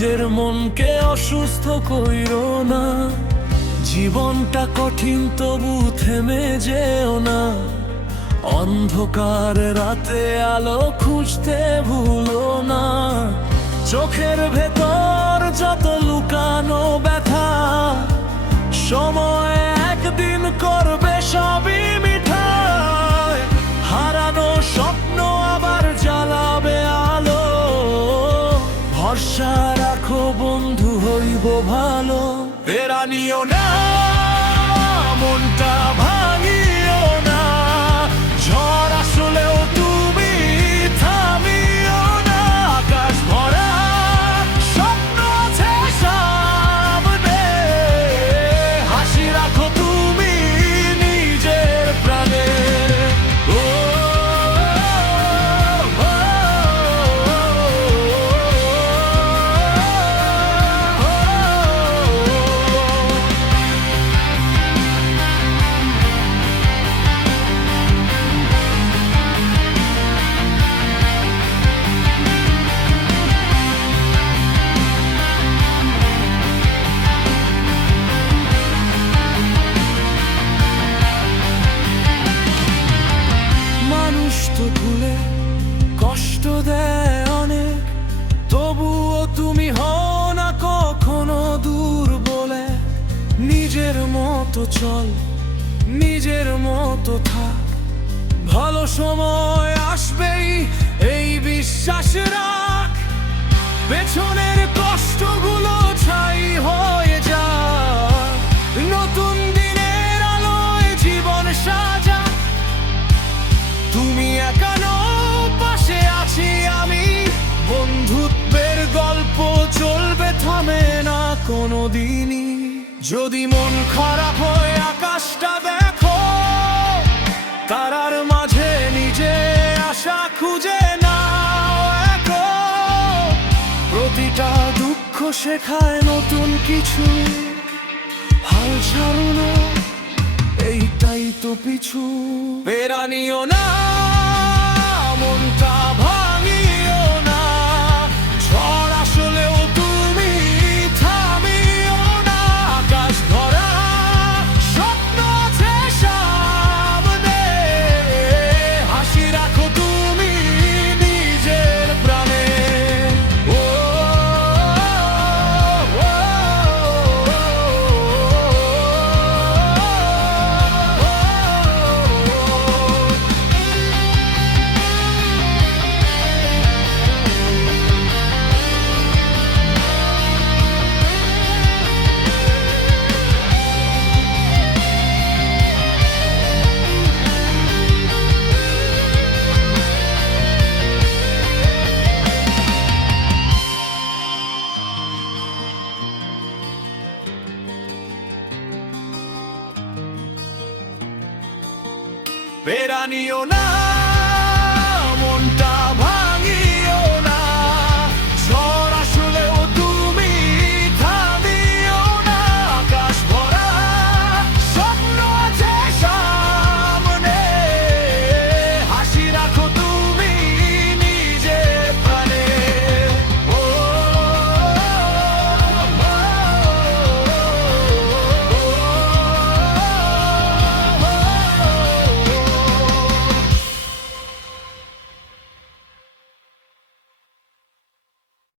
নিজের মনকে অসুস্থ কইরো না। জীবনটা কঠিন তবু থেমে যেও না। অন্ধকার রাতে আলো খুঁজতে ভুলো না। চোখের ভেতর যত লুকানো ব্যথা, সময় একদিন করবে সবই মিঠাই। হারানো স্বপ্ন আবার জ্বালাবে আলো। ভরসা রাখো বন্ধু, হইব ভালো। এরা নিও না, মনটা ভাঙিও না। ঝড় আসলেও তুমি থামিও না। আকাশ ভরা স্বপ্ন আছে সামনে। হাসি রাখো তুমি নিজের প্রাণে। ও, ও, ও, মানুষ তো ভুলে কষ্ট দেয় অনেক, তবুও তুমি হও না কখনো দূর বলে। নিজের মতো চল, নিজের মতো থাক। ভালো সময় আসবেই এই বিশ্বাস রাখ। পেছনের কষ্টগুলো ছাই হয়ে যায়। নতুন দিনের আলোয় জীবন সাজা। তুমি একা নও, পাশে আছি আমি। বন্ধুত্বের গল্প চলবে, থামে না কোনোদিনই। যদি মন খারাপ হয় আকাশটা দেখো, তারার মাঝে নিজে আশা খুঁজে নাও। একা প্রতিটা দুঃখ শেখায় নতুন কিছু। হাল ছাড়ো না, এইটাই তো পিছু। বেড়া নিও না, মনটা ভাঙিও না। ঝড় আসলেও তুমি থামিও না। আকাশ ভরা স্বপ্ন আছে সামনে। হাসি রাখো তুমি নিজের প্রাণে। ও, ও, ও, বেড়া নিও না।